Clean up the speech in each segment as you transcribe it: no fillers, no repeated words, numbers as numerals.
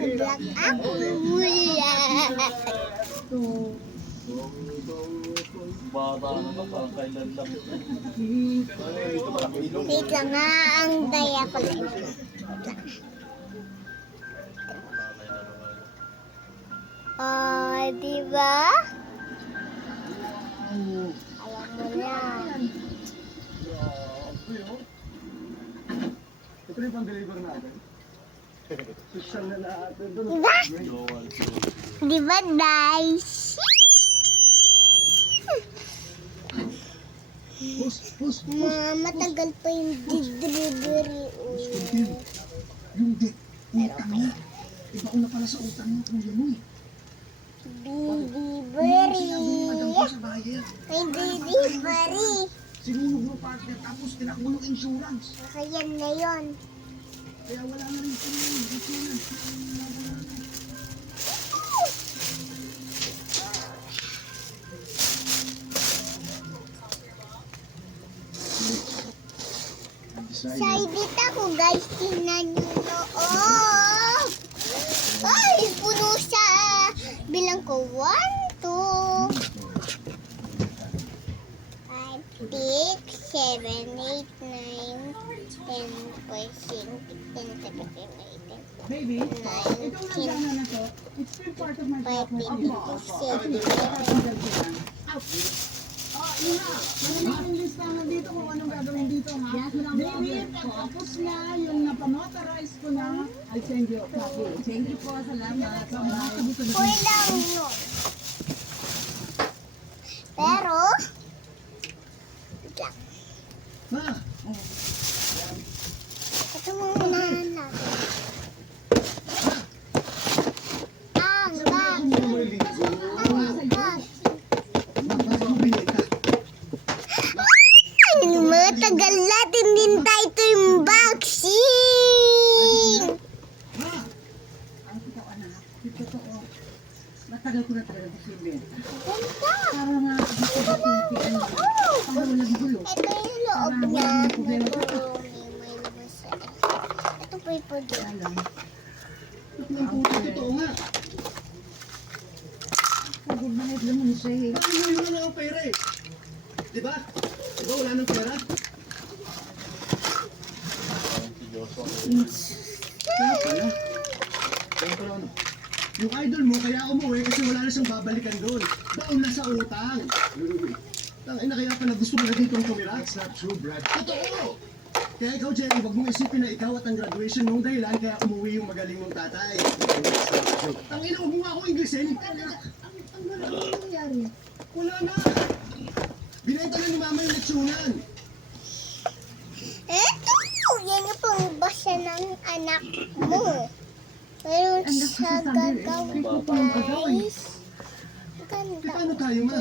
Black ako. Bata na ba? Parang kailan lang. Wait lang nga, ang daya ko lang. Diba? Alam mo yan. Ito yung pang-deliver natin. Social na natin. Diba? Diba, guys? Pus. Matagal pa yung delivery. Yung utang mo. Iba ko na pala sa utang mo. Kuya mo eh. Delivery. Madam ko sa bayan. May delivery. Sinunog mo partner tapos tinakbo yung insurance. Kaya na yun. Kaya wala na rin sila yung insurance. Excited ako, guys. Tingnan nyo loob. Ay, puno siya. Bilang ko, 1, 2, 5, 6, 7, 8, 9, 10, 14, 15, 17, 18, Baby, 19, itong nagana na to, it's still part of my shop. 5, 26. Yun na. Meron na akong listahan dito kung anong gagawin dito, ha? Baby, tapos na yung napanotarize ko na. I'll send you a copy. Thank you po. Salamat. Kuya lang yun. Pero, wait lang. Ma! Ito muna natin. Ang bag. Matagal natin din tayo ito yung vaccine. Ang totoo, anak. Yung totoo. Matagal ko na talaga sabihin. Ganda. Para nga, gusto ko pinatigan mo. Ang walang gulo. Ito yung loob niya. Ito may lumasa. Ito po yung pwede. Alam. Totoo nga. Pagod na lang mo siya eh. Bakit mo yun na ang pera eh? Diba? Diba wala nang pera? Kaya pala. Kaya pala ano? Yung idol mo kaya umuwi kasi wala na siyang babalikan doon. Baon na sa utang. Tangina kaya pala gusto mo na dito ang tumira? It's not true, Brad. Totoo! Kaya ikaw, Jerry, huwag mong isipin na ikaw at ang graduation mong dahilan kaya umuwi yung magaling mong tatay. Tangina, huwag mo nga ako Inglesin. Ano nangyari? Wala na. Binenta na ni Mama yung leksyonan. Ito! Yan yung pangbasa ng anak mo. Meron siya gagawin, guys. Ganda. Paano tayo, Ma?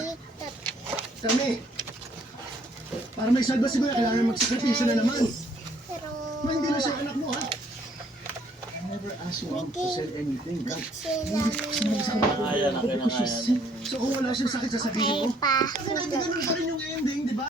Kami. Para may salba si Kuya, kailangan magsakripisyo na naman. Pero, Ma, hindi na siya anak mo, ha? I never asked you to sell anything, Brad. sila Ayan, akin ang kaya. So kung wala siyang sakit, sasabihin kaya mo. pa. Kasi hindi ganun pa rin yung ending, di ba?